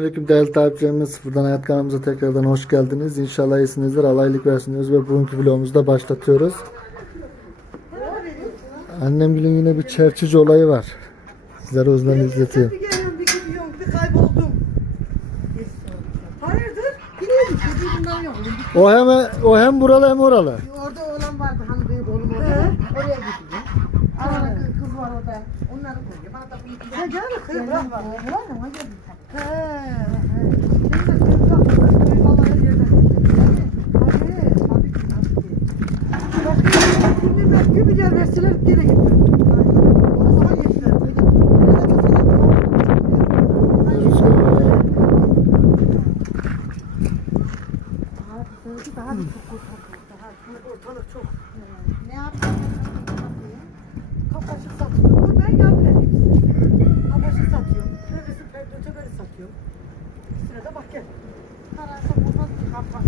Selamünaleyküm değerli takipçilerimiz. Sıfırdan Hayat kanalımıza tekrardan hoş geldiniz. İnşallah iyisinizdir. Allah iyilik versin diyoruz ve bugünkü vlogumuzu da başlatıyoruz. Annem günün yine bir çerçici olayı var. Sizlere özlem izletiyor. Bir geliyorum, bir gidiyorum, bir kayboldum. Hayırdır? Biliyordum çocuğu bundan yok. O hem o hem buralı hem oralı. Orada oğlan vardı hani büyük oğlum orada. Oraya gidiyor. Arada kız, var orada. Onları koyuyor. Bana da bir Ha gel kız bırakma. Bırakma hadi. Milyar verseler gene gitmem. O zaman yetmez. Daha bir çok kurtarıyor. Daha ortalık çok. Ne yapayım? Kapaşı satıyorum. Dur ben yardım edeyim size. Kapaşı satıyorum. Öbürsü öteberi satıyorum. İkisine de bak gel. Paraysa bulmaz ki kapat.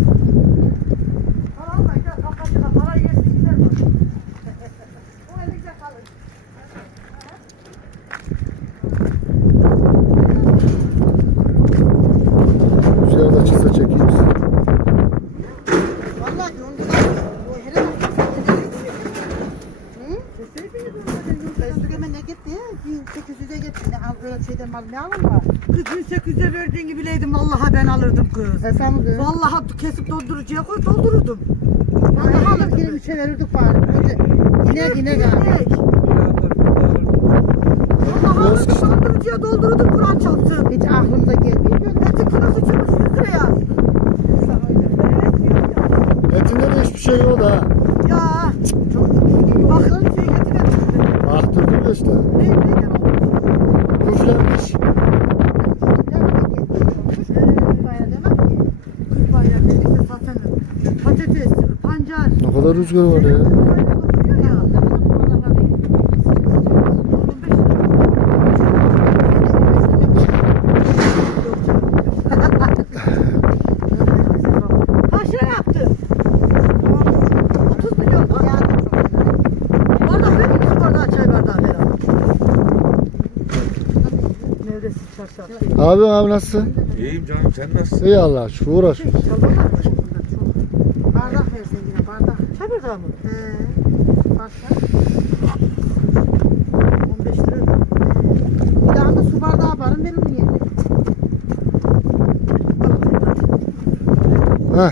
Para almayın gel kapaşı da parayı yersin gider bak. o elinizde kalır. Dışarıda çıksa çekeyim size. Vallahi onu o hele bak. Hı? Keseydiniz onları. Özgür'e ne gitti? 1800'e gitti. Ne al mal ne alın var? Kız 1800'e verdiğini bileydim vallahi ben alırdım kız. Efendim kız. Vallahi kesip dondurucuya koy doldururdum. Vallahi Vallahi alırdım. alır üçe verirdik bari. Önce inek inek abi. İnek. Vallahi alırdım dondurucuya doldururdum Kur'an çarpsın. Hiç aklımda gelmiyor. Eti kilosu çıkmış 100 liraya. Etinde de hiçbir şey yok ha. Ya. Bakın şey eti ben Baktırdım da işte. Ne ne gel Kuflenmiş. Kız bayrağı dediyse zaten patates, pancar. Ne kadar rüzgar var ya. Kaç lira yaptı? 30 milyon. Bardak verir misin bardağı çay bardağı Ferhat? Neredesin çarşaf? Abi abi nasılsın? İyiyim canım sen nasılsın? İyi Allah şu uğraş. Çalıyorlar mı bunlar çok? Bardak versin yine bardak. Çay bardağı mı? He. Başka? 15 lira. Bir daha da su bardağı varım benim niye? Heh.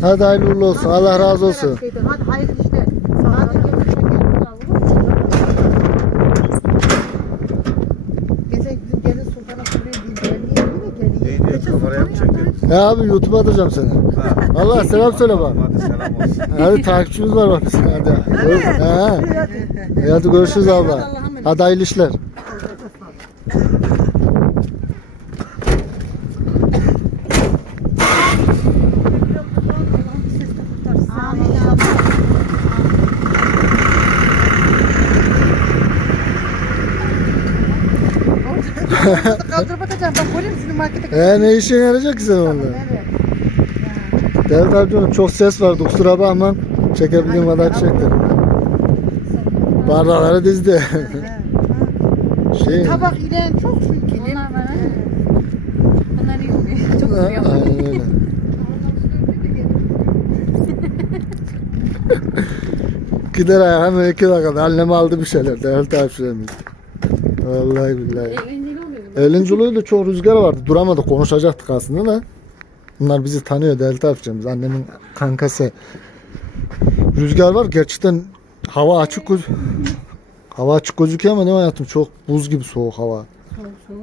Hadi hayırlı uğurlu olsun. Allah razı olsun. Hadi hayırlı işler. Hadi gel gel Geçen bizim gelin sultana söyleyeyim. Gelmiyor yine geliyor. İyi diye kameraya mı Ya abi YouTube'a atacağım seni. Ha. Allah selam söyle bak. Hadi selam olsun. Hadi takipçimiz var bak. Hadi. Evet. Ha. İyi, Hadi görüşürüz abla. Hadi hayırlı işler. Amin ya. Kaldır bakacağım. Bak görüyor musun markete? E ne işe yarayacak ki sen onunla? Evet. Değerli takipçilerim çok ses vardı. Kusura bakma. Çekebildiğim kadar çektim. Bardakları dizdi. şey. Tabak ile çok çünkü. Onlar var ha. Bunlar iyi. Çok. Aynen öyle. Gider ayağa hemen iki dakikada annem aldı bir şeyler değerli takipçilerimiz. Vallahi billahi. Eğlenceli de çok rüzgar vardı. Duramadık konuşacaktık aslında da. Bunlar bizi tanıyor değerli takipçilerimiz. Annemin kankası. Rüzgar var gerçekten hava açık göz hava açık gözüküyor ama ne hayatım çok buz gibi soğuk hava.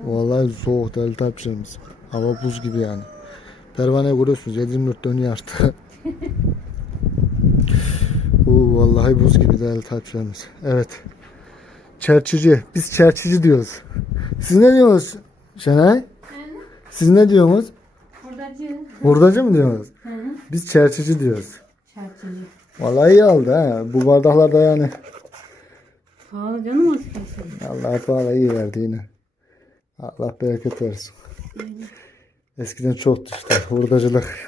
Vallahi soğuk değerli takipçilerimiz. Hava buz gibi yani. Pervaneyi görüyorsunuz 724 dönüyor artık. Oo, vallahi buz gibi değerli takipçilerimiz. Evet. Çerçici. Biz çerçici diyoruz. Siz ne diyorsunuz Şenay? Siz ne diyorsunuz? Hurdacı. Hurdacı mı diyorsunuz? Hı hı. Biz çerçici diyoruz. Çerçeci. Vallahi iyi aldı ha. Bu bardaklar da yani. Pahalı canım o sıkıntı. Allah pahalı iyi verdi yine. Allah bereket versin. Eskiden çoktu işte hurdacılık.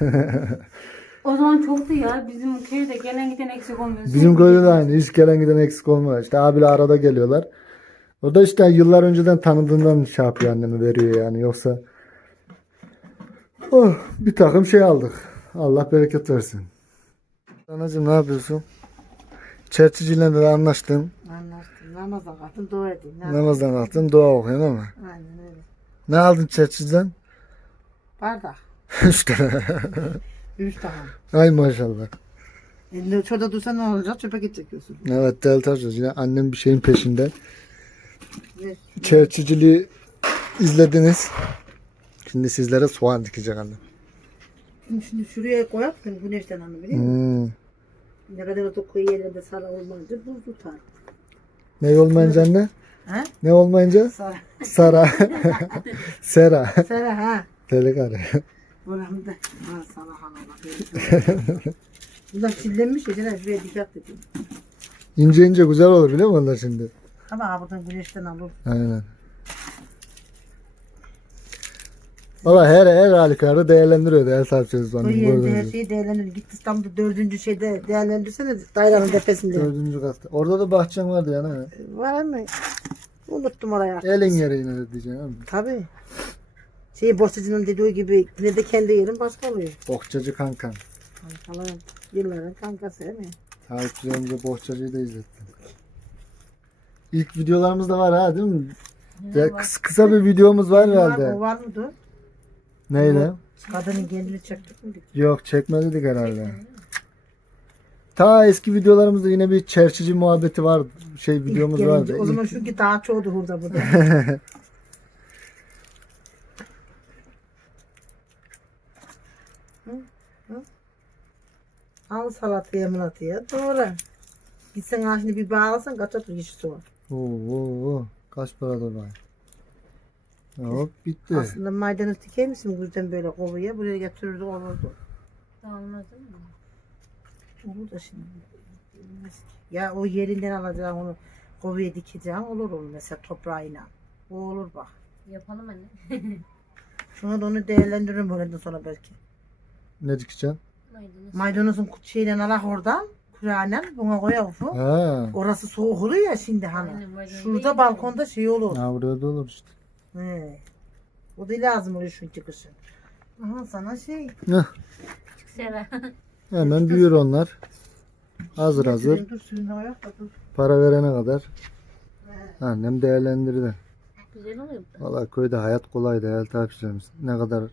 O zaman çoktu ya. Bizim köyde gelen giden eksik olmuyor. Bizim köyde de aynı. Hiç gelen giden eksik olmuyor. İşte abiler arada geliyorlar. O da işte yıllar önceden tanıdığından şey yapıyor annemi veriyor yani. Yoksa Oh, bir takım şey aldık. Allah bereket versin. Anacığım ne yapıyorsun? Çerçiciyle de anlaştın. Anlaştım. Namaza kalktım dua edeyim. Namazdan kalktın dua okuyorsun ama. Aynen öyle. Ne aldın çerçiciden? Bardak. Üç tane. Üç tane. Ay maşallah. Elinde şurada dursa ne olacak? Çöpe gidecek diyorsun. Evet Delta yine annem bir şeyin peşinde. Ne? Çerçiciliği izlediniz. Şimdi sizlere soğan dikecek annem. Şimdi, şimdi şuraya koyarsın güneşten anı biliyor musun? Hmm. Ne kadar o koyu yerlerde sara olmayınca buz tutar. Ne olmayınca anne? He? Ne olmayınca? Sara. Sara. Sera. Sara ha. Delikanlı. Buramda. Ha sana hana bak. Bunlar çillenmiş ya. Cenab şuraya dikkat edin. İnce ince güzel olur biliyor musun onlar şimdi? Ama ha buradan güneşten alır. Aynen. Valla her her halükarda değerlendiriyor değerli takipçilerimiz O bana. yerde her gördüğünüz gibi. şey değerlenir. Git İstanbul'da dördüncü şeyde değerlendirsene dairenin tepesinde. Dördüncü katta. Orada da bahçen vardı yani. Var ama unuttum orayı artık. Elin yeri yine de diyeceksin abi. Tabii. Şey borsacının dediği gibi yine de kendi yerin başka oluyor. Bohçacı kankan. Kankalar yılların kankası değil mi? Takipçilerimize bohçacıyı da izlettim. İlk videolarımız da var ha değil mi? Ya, kıs- kısa bir videomuz var Var, herhalde. var mıydı? Neyle? Kadının kendini çektik miydik? Yok çekmedik herhalde. Ta eski videolarımızda yine bir çerçici muhabbeti var. Şey videomuz İlk vardı. gelince, O zaman İlk- çünkü daha çoğdu burada burada. Hı? Hı? Al salataya mılataya doğru. Gitsen şimdi bir bağlasan kaç atır kişisi var. Oo, oo, oo. Kaç paradır var? Hop bitti. Aslında maydanoz diker misin buradan böyle kovaya buraya getirirdi olurdu. Değil mi? Olur da şimdi. Ya o yerinden alacağım onu kovaya dikeceğim olur onu mesela toprağıyla. O olur bak. Yapalım anne. Sonra da onu değerlendiririm öğleden sonra belki. Ne dikeceksin? Maydanoz. Maydanozun şeyle alak oradan. Kur'an'la buna koya ufu. Ha. Orası soğuk oluyor ya şimdi hani. Aynen, maydanoz Şurada değil balkonda şey olur. Ha burada da olur işte. He. O da lazım oluyor şu çıkışın. Aha sana şey. Heh, Küçük Sera. hemen büyür onlar. Hazır hazır. Dur suyunu ayak da dur. Para verene kadar. Annem değerlendirdi. Güzel oluyor. Valla köyde hayat kolay değerli takipçilerimiz. Ne kadar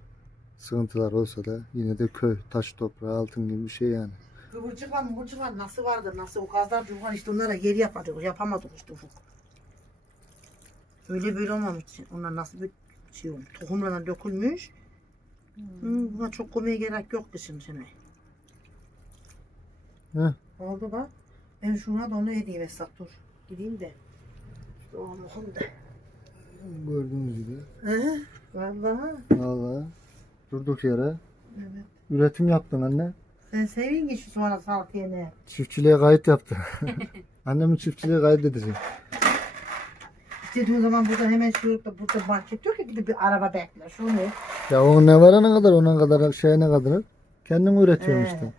sıkıntılar olsa da yine de köy, taş toprağı, altın gibi bir şey yani. Kıvırcıklar mıvırcıklar nasıl vardı nasıl o gazlar cumhur işte onlara geri yapacak yapamadık işte ufuk. Öyle böyle olmamış onlar nasıl bir şey olmuş tohumlarına dökülmüş. Hı, buna çok koymaya gerek yok kışın sene. Heh. Oldu bak. Ben şuna da onu edeyim Esat dur. Gideyim de. İşte o muhum da. Gördüğünüz gibi. He? Vallahi. Valla durduk yere Evet. üretim yaptın anne. Sen sevin ki şu sonra sağlık yerine. Çiftçiliğe kayıt yaptı. Annemin çiftçiliğe kayıt edecek. İstediğin zaman burada hemen şu da burada market yok ya gidip bir araba bekle. Şu ne? Ya onun ne varana kadar ona kadar şey ne kadar kendin üretiyorsun He. işte.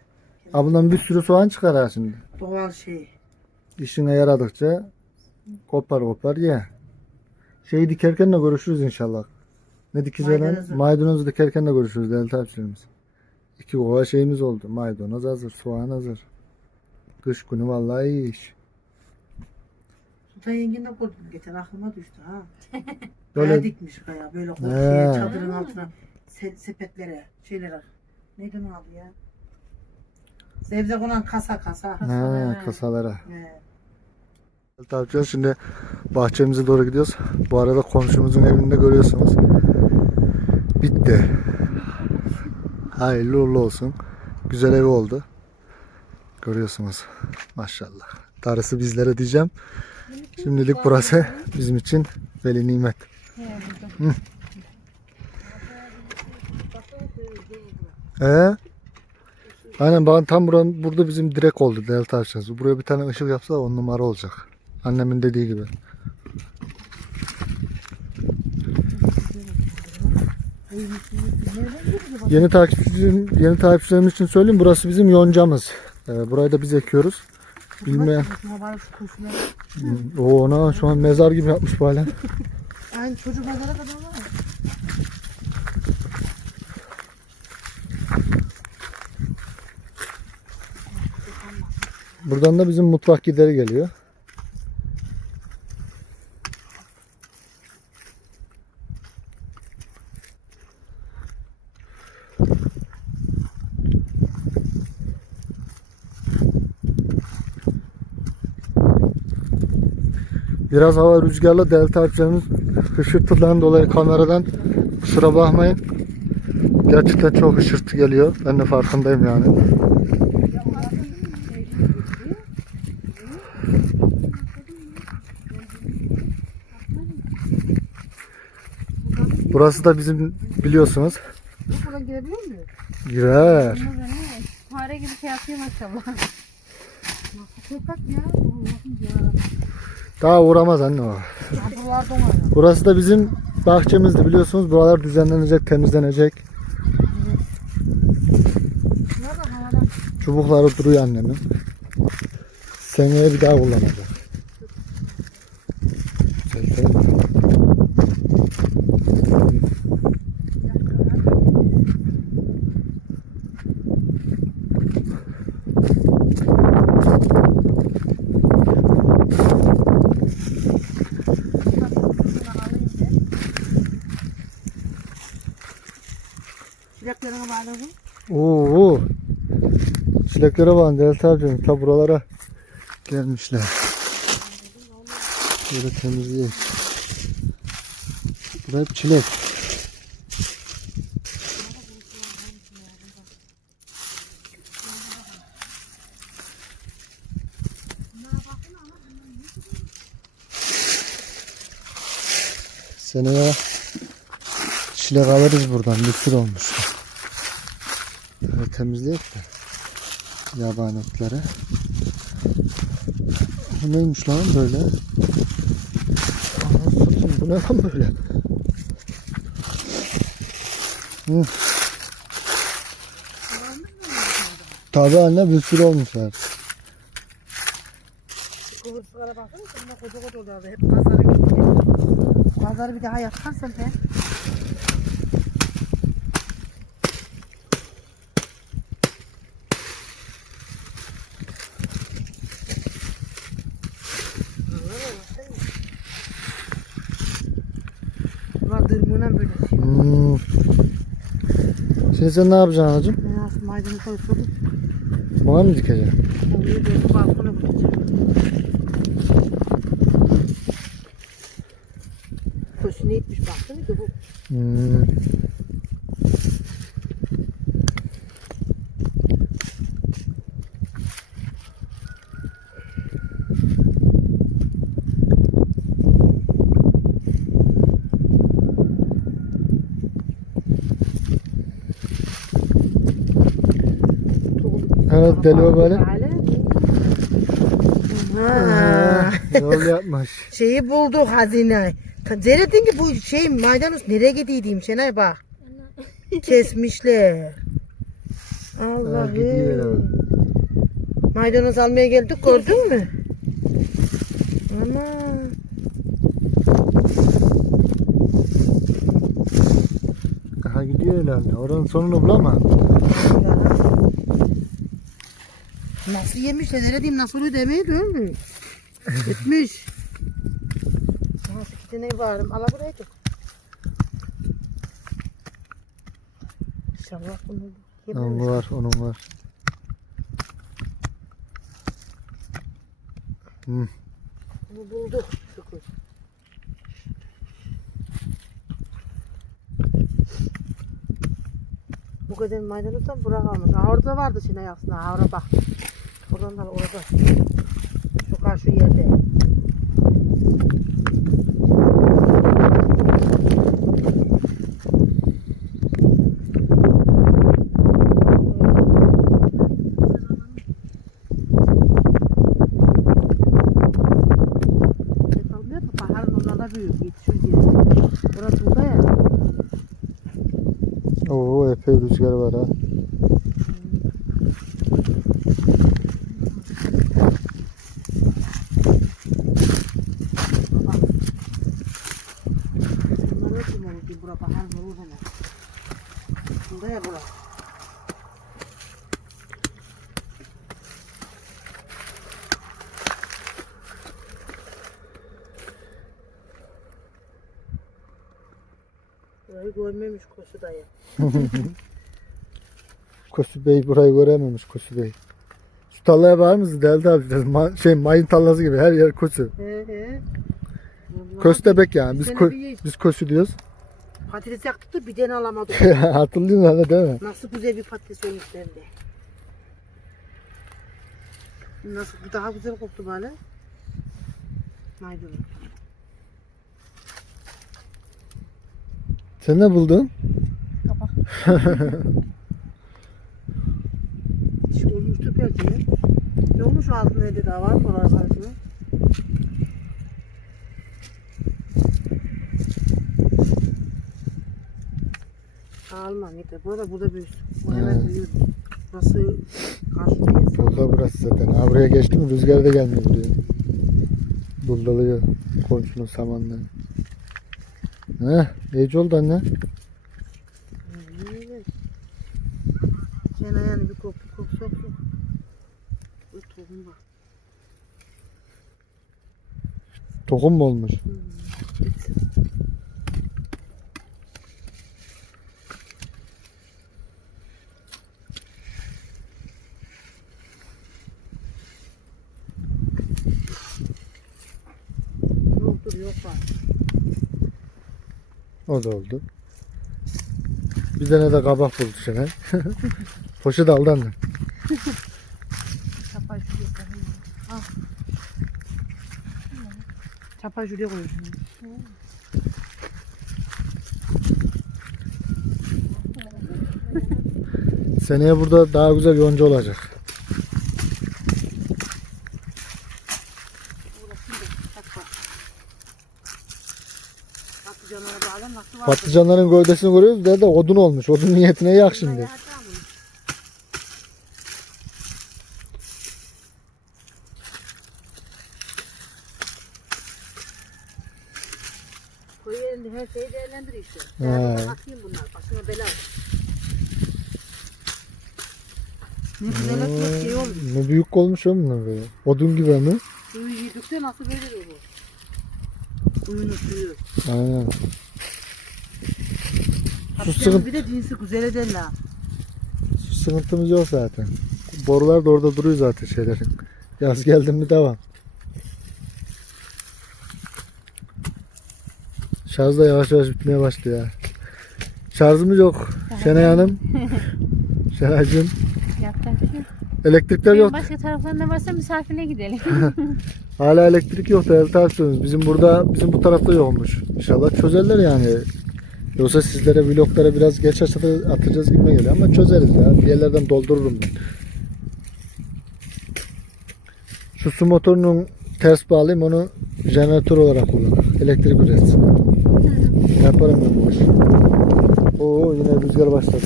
Bundan bir sürü soğan çıkar ha şimdi. Doğal şey. İşine yaradıkça kopar kopar ye. Şeyi dikerken de görüşürüz inşallah. Ne dikeceğini? Maydanozu. Maydanozu dikerken de görüşürüz değerli takipçilerimiz. İki kova şeyimiz oldu. Maydanoz hazır, soğan hazır. Kış günü vallahi iyi iş. Sultan yengen de kurdum geçen aklıma düştü ha. Böyle Kaya dikmiş kaya böyle He. çadırın altına se sepetlere şeylere. Neydi onun adı ya? Sebze konan kasa kasa. ha, kasalara. He. Takipçiler şimdi bahçemize doğru gidiyoruz. Bu arada komşumuzun evinde görüyorsunuz. Bitti. Hayırlı uğurlu olsun. Güzel evi oldu. Görüyorsunuz. Maşallah. Darısı bizlere diyeceğim. Şimdilik burası bizim için veli nimet. Ee? Aynen bakın tam buranın, burada bizim direk oldu değerli takipçilerimiz. Buraya bir tane ışık yapsa on numara olacak. Annemin dediği gibi. Yeni takipçilerim, yeni takipçilerimiz için söyleyeyim. Burası bizim yoncamız. Ee, burayı da biz ekiyoruz. Bilmeyen. Hmm, o ona şu an mezar gibi yapmış bu halen. yani çocuk mezara kadar var. Buradan da bizim mutfak gideri geliyor. Biraz hava rüzgarlı delta harflerimiz hışırtıdan dolayı kameradan kusura bakmayın. Gerçekten çok hışırtı geliyor. Ben de farkındayım yani. Burası da bizim biliyorsunuz. Buradan girebiliyor muyum? Girer. Fare gibi şey yapıyor maşallah. Sokak ya. Allah'ım ya. Daha uğramaz anne o. Burası da bizim bahçemizdi biliyorsunuz. Buralar düzenlenecek, temizlenecek. Çubukları duruyor annemin. Seneye bir daha kullanacak. Güzel, değil mi? Çileklerine bağlı bu. Oo. Bakın Delta abicim. Ta buralara gelmişler. Böyle temizleyelim. Burası hep çilek. Seneye çilek alırız buradan. Sürü olmuş. Temizleyip de yabani otları. Bu neymiş lan böyle? Satayım, bu ne lan böyle? Hı. Tabii anne bir sürü olmuşlar. Kıvırcıklara baksana. Koca koca oluyordu. Hep pazara gitti. Pazarı bir daha yaparsan ben. Bunlar dırmığına böyle şey. Hmm. Şimdi sen ne yapacaksın anacığım? Ben aslında maydanoz koydum. Bana mı dikeceksin? Oraya doğru balkona bırakacağım. Hoşuna gitmiş baksana ki bu. Hmm. Evet deli böyle. Ha. Yol yapmış. Şeyi bulduk hazine. Zerredin ki bu şey maydanoz nereye gidiydim Şenay bak. Kesmişler. Allah'ım. Maydanoz almaya geldik gördün mü? Ana. Aha gidiyor anne. Oranın sonunu bulama. Ya. Nasıl yemişler? Nereye diyeyim nasıl oluyor demeyi değil mi? Gitmiş. Nasıl iki tane varım. Ala buraya git. İnşallah bunu Onun yememiş. var, onun var. Hmm. Bunu bulduk. Şükür. Bu kadar maydanozdan bırak almış. Ha, orada vardı şimdi aslında. Orada bak. Oradan da orada. Şu karşı yerde. Oo epey rüzgar var ha. Bunlar hep bunlar ki bura bahar olur hemen. Bunda ya bura. Burayı görmemiş koşu dayı. Kosu Bey burayı görememiş Kosu Bey. Şu tarlaya var mısın Deldi abi? Ma- şey mayın tarlası gibi her yer kosu. He he. Vallahi Köstebek yani. Biz Seni ko- bir- biz kosu diyoruz. Patates yaktık da bir tane alamadık. Hatırlıyorsun hani değil mi? Nasıl güzel bir patates olmuş hem de. Nasıl daha güzel koktu böyle. Maydanoz. Sen ne buldun? Hiç olmuştu belki. Ne olmuş altında evde daha var mı oralar karışımı? Alma ne de burada burada büyüsün. Bu hemen He. büyür. Burası karşıdayız. Burada burası zaten. Ha, buraya geçtim rüzgar da gelmiyor buraya. Buldalıyor komşunun samanları. Heh, iyice oldu anne. Sen ayağını bir bir kok sok sok. Bu tohum bak. Tohum mu olmuş? Bitsin. Yoktur yok var. O da oldu. Bir tane de kabak buldu şene. Poşet aldı anne. Çapay şuraya koyayım. Al. Çapay şuraya koyuyorum. Seneye burada daha güzel yonca olacak. Patlıcanların gövdesini görüyoruz da de odun olmuş. Odun niyetine yak şimdi. Koyu her şeyi değerlendiriyor işte. Değerli atayım bunlar. Başına bela. Ne güzel ekmek şey olmuş. Ne büyük olmuş o bunlar böyle. Odun gibi mi? Suyu yedikçe nasıl böyle bu? Suyunu suyu. Aynen. Patlıcanın sıkıntı- bir de cinsi güzel ederler. Su sıkıntımız yok zaten. Borular da orada duruyor zaten şeylerin. Yaz geldi mi devam. Şarj da yavaş yavaş bitmeye başlıyor ya. Şarjımız yok. Şenay Hanım. Şenaycığım. Yapacak bir şey yok. Elektrikler Benim yok. başka taraflarında varsa misafirine gidelim. Hala elektrik yok değerli takipçilerimiz. Bizim burada, bizim bu tarafta yokmuş. İnşallah çözerler yani. Yoksa sizlere vloglara biraz geç atacağız gibi geliyor ama çözeriz ya. Bir yerlerden doldururum ben. Şu su motorunun ters bağlayayım onu jeneratör olarak kullanır. Elektrik üretsin. Yaparım ben bu işi. Oo yine rüzgar başladı.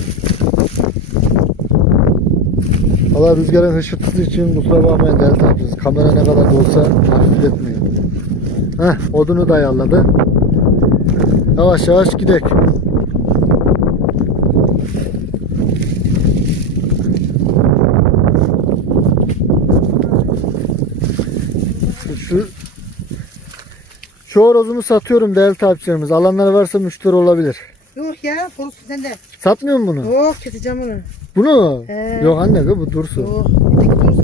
Valla rüzgarın hışırtısı için kusura bakmayın değerli takipçilerimiz. Kamera ne kadar da olsa hafifletmiyor. Heh odunu da ayarladı. Yavaş yavaş gidek. Şu şu horozumu satıyorum değerli takipçilerimiz. Alanlar varsa müşteri olabilir. Yok ya, konusu sende. Satmıyor musun bunu? Yok, keseceğim onu. Bunu? He. Yok anne bu dursun. Yok, öteki.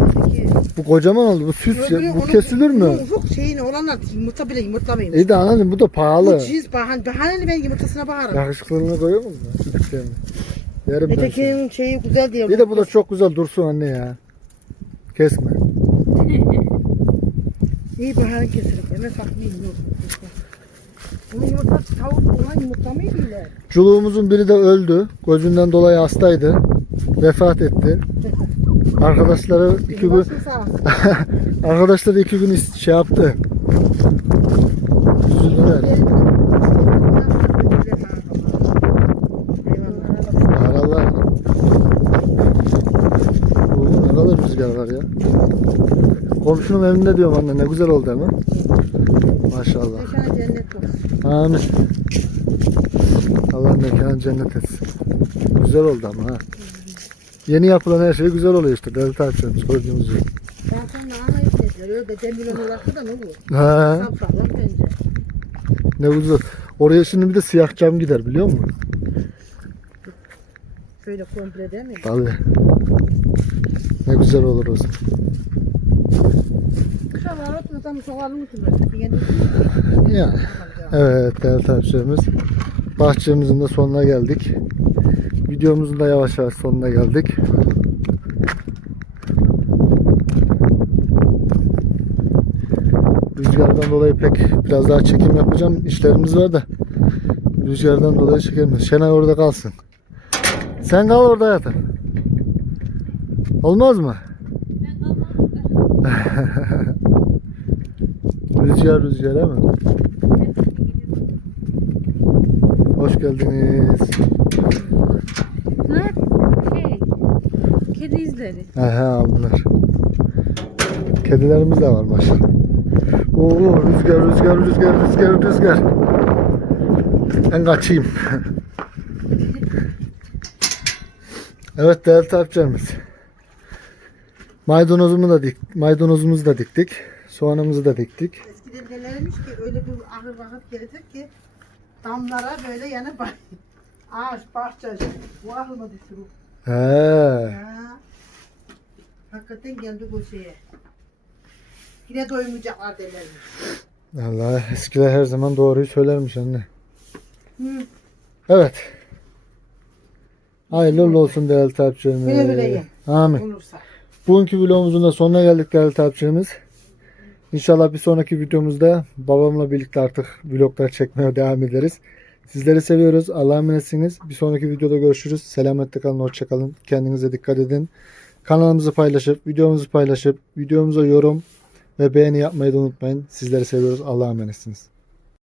Bu kocaman oldu. Bu süs ya. Bu kesilir mi? Ufuk şeyini olanlar yumurta bile yumurtlamayayım. İyi de anacığım bu da pahalı. Bu cins bahan, bahaneli ben yumurtasına bakarım. Yakışıklılığını koyuyor musun? Sütüklerini. Yerim ben seni. Ötekinin şeyi güzel diye. Bir de bu da çok güzel dursun anne ya. Kesme. İyi baharı keserim. Hemen saklayayım. Yok. Bunun yumurtası tavuk olan yumurtlamayı bile. Çuluğumuzun biri de öldü. Gözünden dolayı hastaydı. Vefat etti. Arkadaşları iki gün arkadaşları iki gün şey yaptı. Üzüldüler. Ne kadar rüzgar var ya. Komşunun evinde diyorum anne ne güzel oldu ama. Maşallah. Amin. Allah mekanı cennet etsin. Güzel oldu ama ha. Yeni yapılan her şey güzel oluyor işte. Değerli takipçilerimiz gördüğünüz gibi. Ben sana ana istediler. Öyle demir onu uğraştı da ne olur? Sapsağlam bence. ne güzel. Oraya şimdi bir de siyah cam gider biliyor musun? Şöyle komple değil mi? Tabii. Ne güzel olur o zaman. Tutar. Ya. Evet değerli takipçilerimiz. Bahçemizin de sonuna geldik. Videomuzun da yavaş yavaş sonuna geldik. Rüzgardan dolayı pek biraz daha çekim yapacağım. İşlerimiz var da. Rüzgardan dolayı çekemiyoruz. Şenay orada kalsın. Sen kal orada yatın. Olmaz mı? rüzgar rüzgar mi? Hoş geldiniz. Ne? Şey. Kedi izleri. Aha bunlar. Kedilerimiz de var maşallah. Oo rüzgar rüzgar rüzgar rüzgar rüzgar. Ben kaçayım. evet değerli takipçilerimiz. Maydanozumu da dik, maydanozumuzu da diktik. Soğanımızı da diktik. Eskiden nelermiş ki öyle bir ahır vakit gelecek ki damlara böyle yani bak ağaç bahçe bu ahırma düşürür. He. Ha. Hakikaten geldi bu şeye. Yine doymayacaklar derlermiş. Allah eskiler her zaman doğruyu söylermiş anne. Hı. Evet. Hayırlı uğurlu olsun değerli takipçilerimiz. Güle güle ye. Amin. Olursa. Bugünkü vlogumuzun da sonuna geldik değerli takipçilerimiz. İnşallah bir sonraki videomuzda babamla birlikte artık vloglar çekmeye devam ederiz. Sizleri seviyoruz. Allah'a emanetsiniz. Bir sonraki videoda görüşürüz. Selametle kalın, hoşça kalın. Kendinize dikkat edin. Kanalımızı paylaşıp, videomuzu paylaşıp, videomuza yorum ve beğeni yapmayı da unutmayın. Sizleri seviyoruz. Allah'a emanetsiniz.